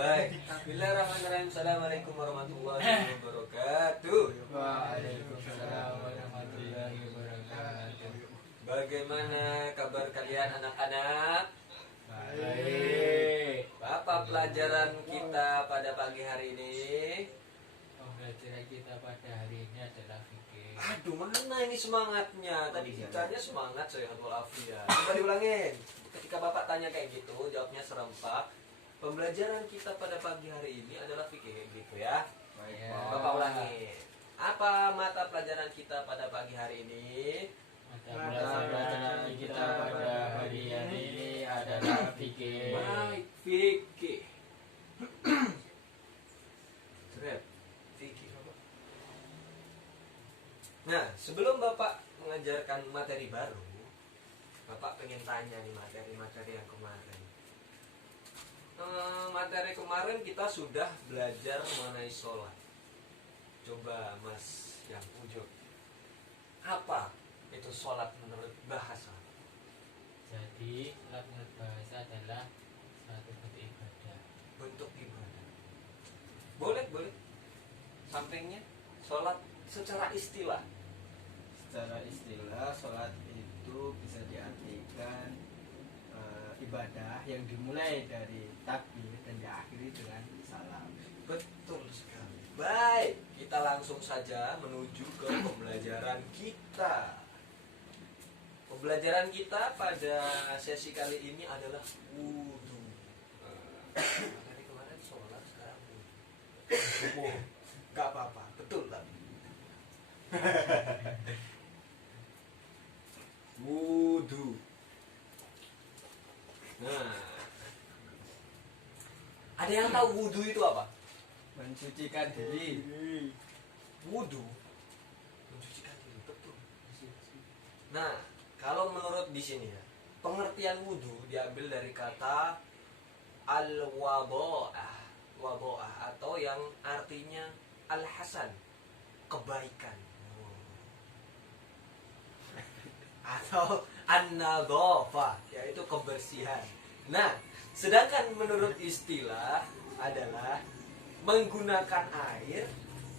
Baik. Bismillahirrahmanirrahim. Assalamualaikum warahmatullahi wabarakatuh. Waalaikumsalam warahmatullahi wabarakatuh. Bagaimana kabar kalian anak-anak? Baik. Apa pelajaran kita pada pagi hari ini? Pembelajaran kita pada hari ini adalah fikih. Aduh, mana ini semangatnya? Tadi kitanya semangat sehat walafiat. Coba diulangin. Ketika Bapak tanya kayak gitu, jawabnya serempak. Pembelajaran kita pada pagi hari ini adalah fikih gitu ya. Baik. Bapak ulangi. Apa mata pelajaran kita pada pagi hari ini? Mata pelajaran kita pada hari ini adalah fikih. Baik, fikih. Seret. Fikih apa? Nah, sebelum Bapak mengajarkan materi baru, Bapak pengen tanya nih materi-materi yang kemarin. Materi kemarin kita sudah belajar mengenai sholat. Coba Mas yang ujung, apa itu sholat menurut bahasa? Jadi, sholat menurut bahasa adalah suatu bentuk ibadah. Bentuk ibadah. Boleh. Sampingnya sholat secara istilah. Secara istilah, sholat itu bisa diartikan ibadah yang dimulai dari takbir dan diakhiri dengan salam. Betul sekali. Baik, kita langsung saja menuju ke pembelajaran kita. Pembelajaran kita pada sesi kali ini adalah wudhu. Hari kemarin sholat, sekarang wudhu. Gak apa-apa, betul tadi. Wudhu. Nah, ada yang tahu wudhu itu apa? Mensucikan diri. Wudhu mencucikan diri, betul. Nah, kalau menurut di sini ya, pengertian wudhu diambil dari kata al-wabo'ah, atau yang artinya al-hasan, kebaikan. Atau an-nadhafah, yaitu kebersihan. Nah, sedangkan menurut istilah adalah menggunakan air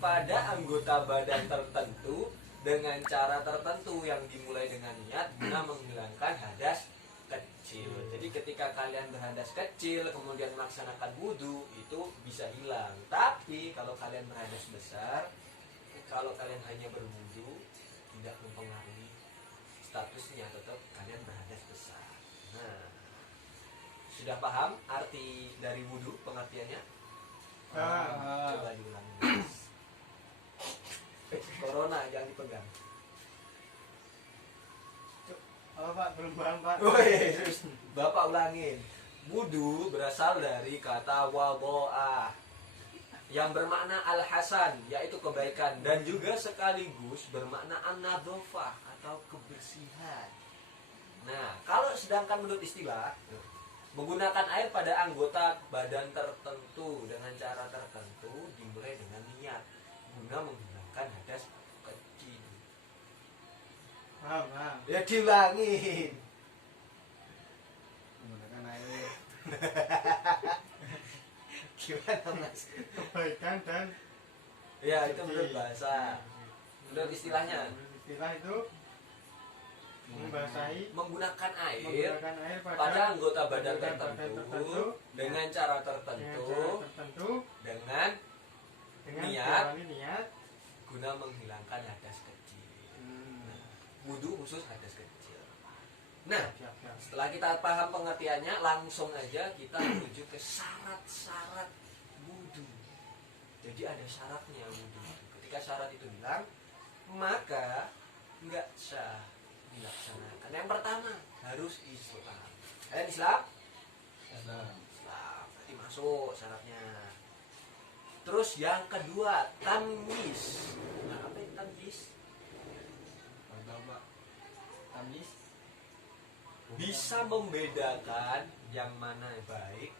pada anggota badan tertentu dengan cara tertentu yang dimulai dengan niat guna menghilangkan hadas kecil. Jadi ketika kalian berhadas kecil kemudian melaksanakan wudhu, itu bisa hilang. Tapi kalau kalian berhadas besar, kalau kalian hanya berwudhu, tidak mempengaruhi statusnya, tetap kalian berhadas besar. Nah, sudah paham arti dari wudhu, pengertiannya? Coba diulangi. Corona jangan dipegang. Oh Pak, belum paham Pak. Woi, Bapak ulangin. Wudhu berasal dari kata wabo'ah yang bermakna al-hasan, yaitu kebaikan, dan juga sekaligus bermakna an-nadhafah atau kebersihan. Nah, kalau sedangkan menurut istilah, menggunakan air pada anggota badan tertentu dengan cara tertentu dimulai dengan niat guna menghilangkan hadas kecil. Paham. Ya diulangin. Menggunakan air Gimana Mas? kebaikan dan Ya, itu menurut bahasa. Menurut istilahnya, istilah itu membasahi menggunakan air menggunakan air pada anggota badan anggota tertentu dengan cara tertentu dengan niat menjalani niat. guna menghilangkan hadas kecil. Wudhu khusus hadas kecil. Nah, Siap. setelah kita paham pengertiannya, langsung aja kita menuju ke syarat-syarat wudhu. Jadi ada syaratnya wudhu. Ketika syarat itu hilang, maka nggak sah dilaksanakan. Yang pertama harus Islam. Kalian Islam? Islam. Berarti masuk syaratnya. Terus yang kedua tamyiz. Nah, apa itu tamyiz? Pak. Tamis Bisa membedakan yang mana yang baik,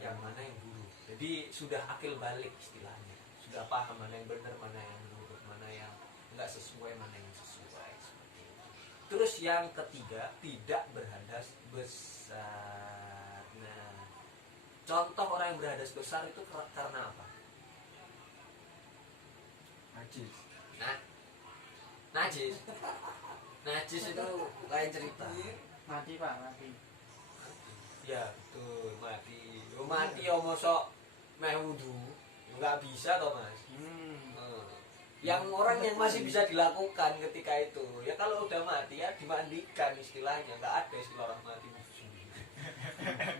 yang mana yang buruk. Jadi sudah akil balik istilahnya. Sudah paham mana yang benar, mana yang buruk, mana yang enggak sesuai, mana yang sesuai. Seperti itu. Terus yang ketiga, tidak berhadas besar. Nah, contoh orang yang berhadas besar itu karena apa? Najis. Nah, najis. Najis itu lain cerita. Mati Pak, mati. Ya betul, mati. Yo mati yo mosok meh wudu. Enggak bisa toh Mas. Yang orang yang masih bisa dilakukan ketika itu ya kalau udah mati ya dimandikan istilahnya, nggak ada istilah orang mati wudu.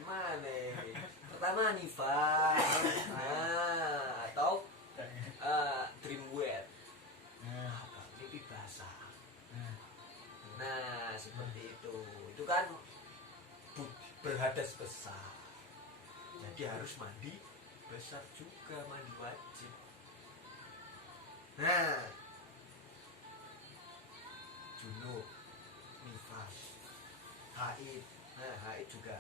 Mana? Pertama nifas, nah atau dream wet, mimpi basah. Nah seperti itu kan berhadas besar, jadi harus mandi besar juga, mandi wajib. Nah, junub, nifas, haid, nah haid juga.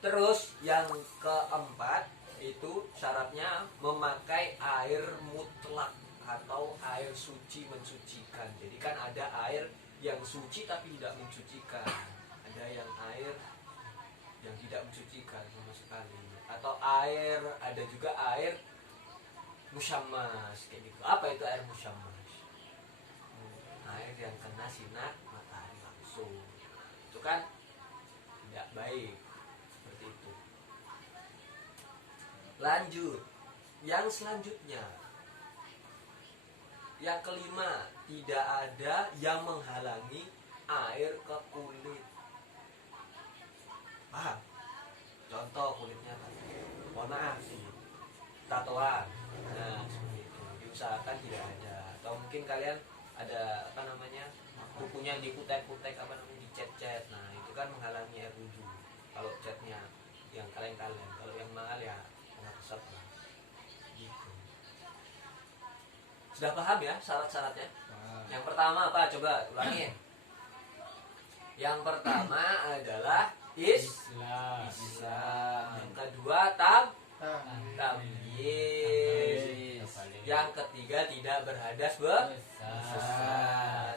Terus yang keempat itu syaratnya memakai air mutlak atau air suci mensucikan. Jadi kan ada air yang suci tapi tidak mensucikan, ada yang air yang tidak mensucikan sama sekali, atau air, ada juga air musyammas kayak gitu. Apa itu air musyammas? Air yang kena sinar matahari langsung, itu kan tidak baik. Seperti itu. Lanjut, yang selanjutnya, yang kelima, tidak ada yang menghalangi air ke kulit. Paham? Contoh kulitnya, mohon maaf sih, tatoan. Nah, seperti itu. Diusahakan tidak ada. Atau mungkin kalian ada apa namanya, kukunya dikutek-kutek, apa namanya, dicet-cet. Nah, itu kan menghalangi air wudhu. Kalau catnya yang kaleng-kaleng, kalau yang mahal ya tengah pesat lah. Gitu. Sudah paham ya syarat-syaratnya? Yang pertama apa? Coba ulangin. Yang pertama adalah Islam. Yang kedua tamyiz. Yang ketiga tidak berhadas besar.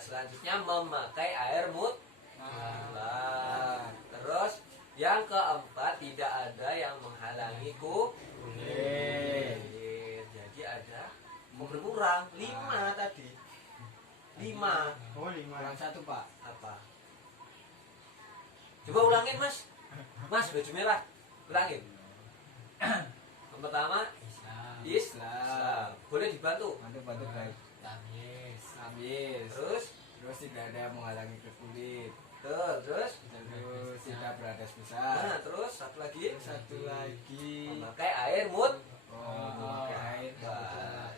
Selanjutnya memakai air mutlak. Terus yang keempat tidak ada yang menghalangi kulit. Jadi ada berkurang 5 tadi. 5. Oh, 5. Kurang 1 Pak. Apa? Coba ulangin Mas. Mas baju merah. Ulangin. Yang pertama Islam. Boleh dibantu. Bantu baik. Tamyiz. Habis. Terus Tidak ada menghalangi ke kulit. terus Terus tidak beradas nah, besar. terus satu lagi Satu lagi. memakai air mutlak. Memakai air. Baik.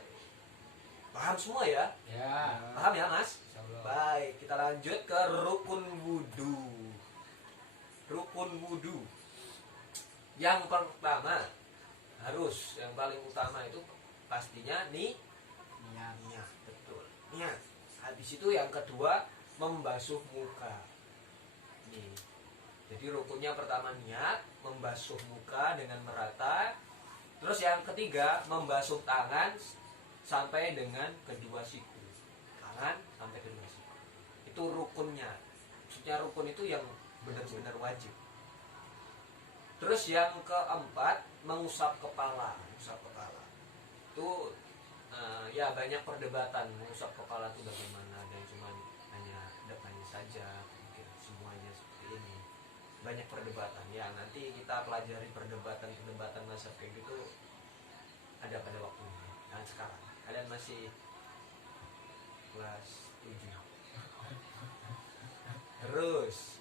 Paham semua ya? Ya. Paham ya Mas? Insyaallah. Baik, kita lanjut ke rukun wudhu. Rukun wudhu. Yang pertama harus, yang paling utama itu pastinya niat. Betul, niat. Habis itu yang kedua membasuh muka. Nih. Jadi rukunnya pertama niat, membasuh muka dengan merata. Terus yang ketiga membasuh tangan sampai dengan kedua siku. Tangan sampai kedua siku. Itu rukunnya. Maksudnya rukun itu yang benar-benar wajib. Terus yang keempat mengusap kepala. Itu ya banyak perdebatan mengusap kepala itu bagaimana. Ada yang cuma hanya depannya saja, mungkin semuanya seperti ini. Banyak perdebatan ya, nanti kita pelajari perdebatan mazhab kayak gitu ada pada waktunya. Dan sekarang kalian masih kelas 7. Terus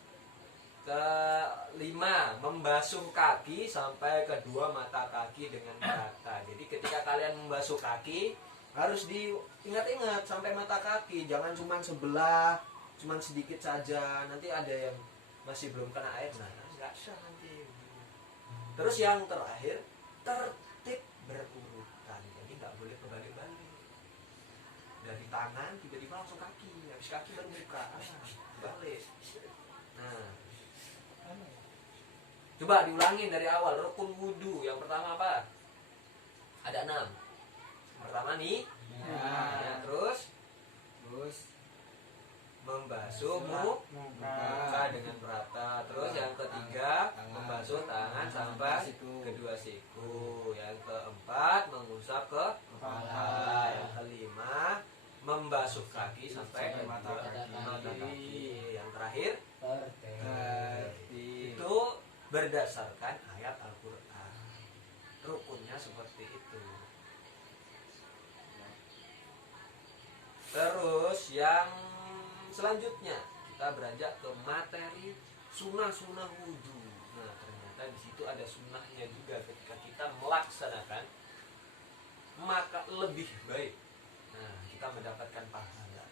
kelima, membasuh kaki sampai kedua mata kaki dengan merata. Jadi ketika kalian membasuh kaki harus diingat-ingat sampai mata kaki, jangan cuma sebelah, cuma sedikit saja. Nanti ada yang masih belum kena air, nah nggak sah nanti. Terus yang terakhir, tertib berurutan. Jadi nggak boleh kebalik-balik. Dari tangan tiba-tiba langsung kaki, habis kaki baru muka, balik. Nah, coba diulangin dari awal. Rukun wudhu yang pertama apa? Ada 6. Pertama nih ya, terus membasuh muka dengan merata. Terus yang ketiga membasuh membasuh tangan sampai kedua siku. Yang keempat mengusap ke kepala. Yang kelima membasuh kaki sampai mata mata kaki. kaki. Yang terakhir Tertib. itu berdasarkan ayat Al-Quran. Rukunnya seperti itu. Terus yang selanjutnya kita beranjak ke materi sunnah-sunnah wudhu. Nah, ternyata di situ ada sunnahnya juga. Ketika kita melaksanakan, maka lebih baik. Nah, kita mendapatkan pahala.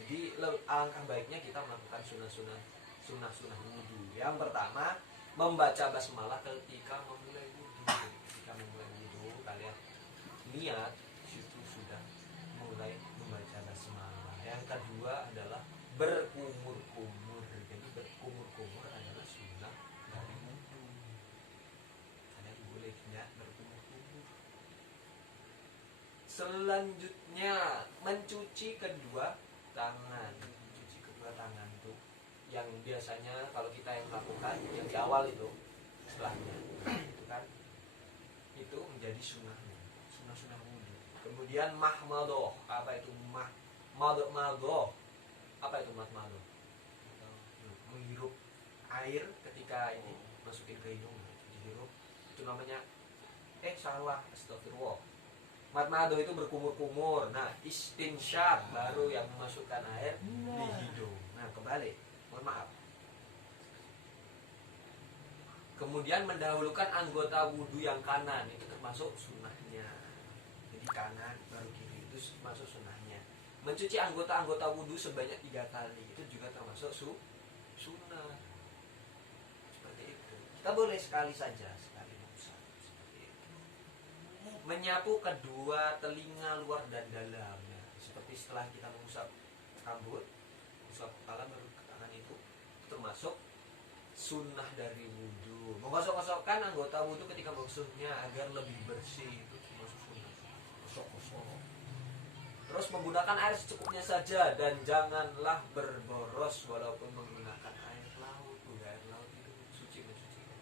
Jadi alangkah baiknya kita melakukan sunnah-sunnah wudhu. Yang pertama, membaca basmalah ketika memulai wudhu. Ketika memulai wudhu, kalian niat situ sudah mulai membaca basmalah. Yang kedua adalah berkumur-kumur. Jadi berkumur-kumur adalah sunnah dari wudhu. Kalian boleh niat berkumur-kumur. Selanjutnya mencuci kedua tangan. Mencuci kedua tangan itu yang biasanya kalau kita yang lakukan yang di awal itu, setelahnya itu kan itu menjadi sunnahnya, sunnah wudhu. Kemudian mahmadoh. Apa itu mahmadoh? Apa itu mahmadoh? Menghirup air ketika ini masukin ke hidung, dihirup, itu namanya salah, astagfirullah. Mahmadoh itu berkumur-kumur. Nah, istinsyaq baru yang memasukkan air di hidung. Nah, kembali, mohon maaf. Kemudian mendahulukan anggota wudhu yang kanan, itu termasuk sunnahnya. Jadi kanan baru kiri, itu termasuk sunnahnya. Mencuci anggota-anggota wudhu sebanyak 3 kali, itu juga termasuk sunnah. Seperti itu. Kita boleh sekali saja, sekali mengusap. Seperti itu. Menyapu kedua telinga luar dan dalam. Ya. Seperti setelah kita mengusap rambut, mengusap kepala baru ke tangan itu termasuk sunnah dari wudhu. Menggosok-gosokkan anggota wudhu ketika mengusapnya agar lebih bersih, itu termasuk sunnah. Gosok-gosok. Terus menggunakan air secukupnya saja dan janganlah berboros walaupun menggunakan air laut. Air laut itu suci mensucikan.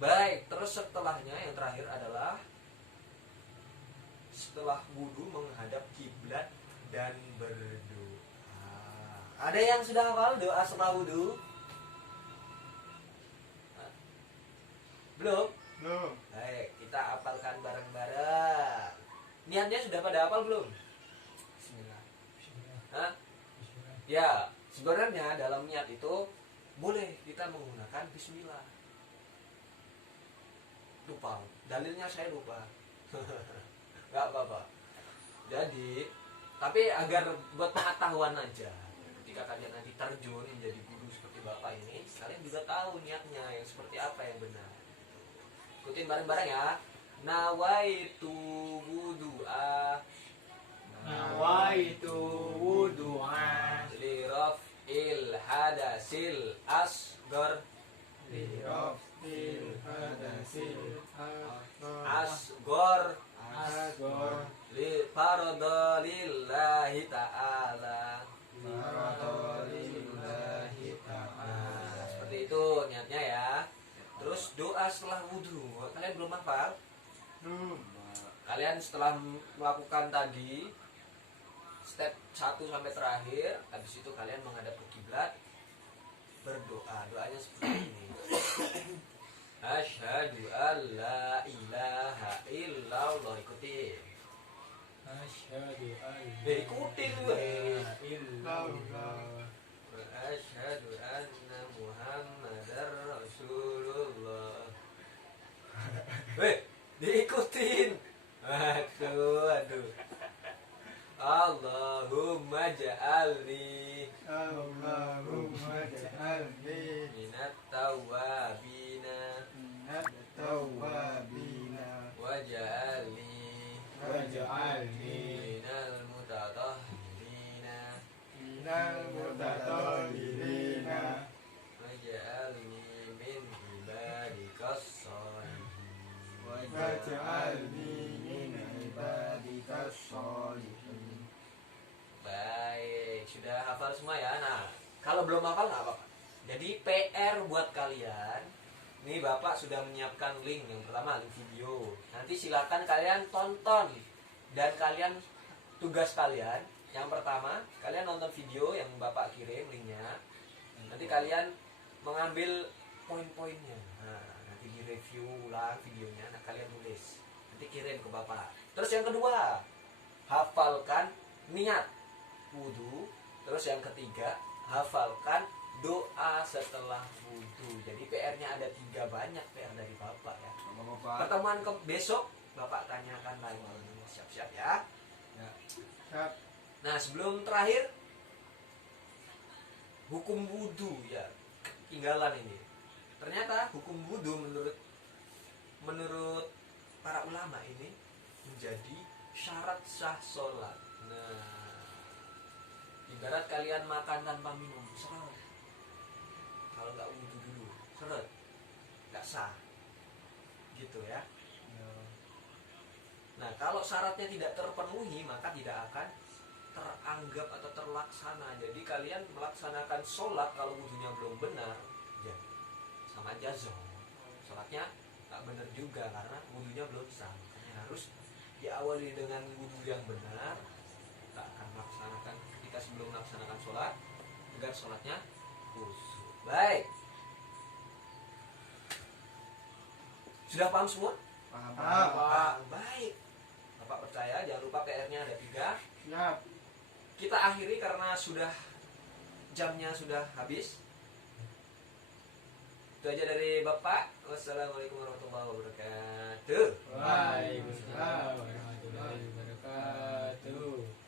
Baik, terus setelahnya yang terakhir adalah setelah wudhu menghadap kiblat dan berdoa. Ada yang sudah hafal doa setelah wudhu? Belum? Belum. Baik, kita hafalkan bareng-bareng. Niatnya sudah pada hafal belum? Bismillah. Hah? Ya, sebenarnya dalam niat itu boleh kita menggunakan bismillah. Lupa, dalilnya saya lupa. Gak apa-apa. Jadi, tapi agar buat pengetahuan aja. Ketika kalian nanti terjun menjadi guru seperti bapak ini, kalian juga tahu niatnya yang seperti apa yang benar. Ikutin bareng-bareng ya. Nawaitu wudu'a Nawaitu wudu'a liraf'il hadasil asgar lirafil hadasil asgor asgor li faradalillahi ta'ala. faradalillahi ta'ala. Nah, seperti itu niatnya ya. Terus doa setelah wudhu. Kalian belum hafal? Kalian setelah melakukan tadi step 1 sampai terakhir, habis itu kalian menghadap ke kiblat, berdoa. Doanya seperti ini. Asyhadu an la ilaha illallah. Ikutin. Asyhadu an Ikutin weh. illallah. Asyhadu anna Muhammadar Rasulullah. Weh, diikutin. Aduh. Allahumma ja'alni Allahumma ja'alni minat tawwabina minat tawwabina waj'alni waj'alni minal mutatahhirina minal mutatahhirina waj'alni min ibadikas sholihin. waj'alni min ibadikas sholihin. Baik, sudah hafal semua ya. Nah, kalau belum hafal nggak apa-apa. Jadi PR buat kalian. Nih Bapak sudah menyiapkan link. Yang pertama link video. Nanti silakan kalian tonton. Dan kalian, tugas kalian yang pertama, kalian nonton video yang Bapak kirim linknya. Nanti kalian mengambil poin-poinnya. Nah, nanti direview ulang videonya. Nah, kalian tulis. Nanti kirim ke Bapak. Terus yang kedua, hafalkan niat wudhu. Terus yang ketiga, hafalkan doa setelah wudhu. Jadi PR-nya ada 3, banyak PR dari Bapak ya. Bapak-bapak. Pertemuan besok Bapak tanyakan lagi. Siap-siap ya. Ya. Siap. Nah, sebelum terakhir, hukum wudhu ya, ketinggalan ini. Ternyata hukum wudhu menurut para ulama ini menjadi syarat sah sholat. Nah, ibarat kalian makan tanpa minum, seret. Kalau nggak wudhu dulu, seret, nggak sah. Gitu ya. Nah, kalau syaratnya tidak terpenuhi, maka tidak akan teranggap atau terlaksana. Jadi kalian melaksanakan sholat kalau wudhunya belum benar, ya sama aja sholatnya nggak benar juga karena wudhunya belum sah. Makanya harus diawali dengan wudhu yang benar. Kita akan melaksanakan ketika sebelum melaksanakan sholat agar sholatnya khusyuk. Baik, sudah paham semua? Paham. Baik. Bapak percaya, jangan lupa PR-nya ada 3. Siap. Kita akhiri karena jamnya sudah habis. Itu aja dari Bapak. Wassalamualaikum warahmatullahi wabarakatuh. Waalaikumsalam warahmatullahi wabarakatuh.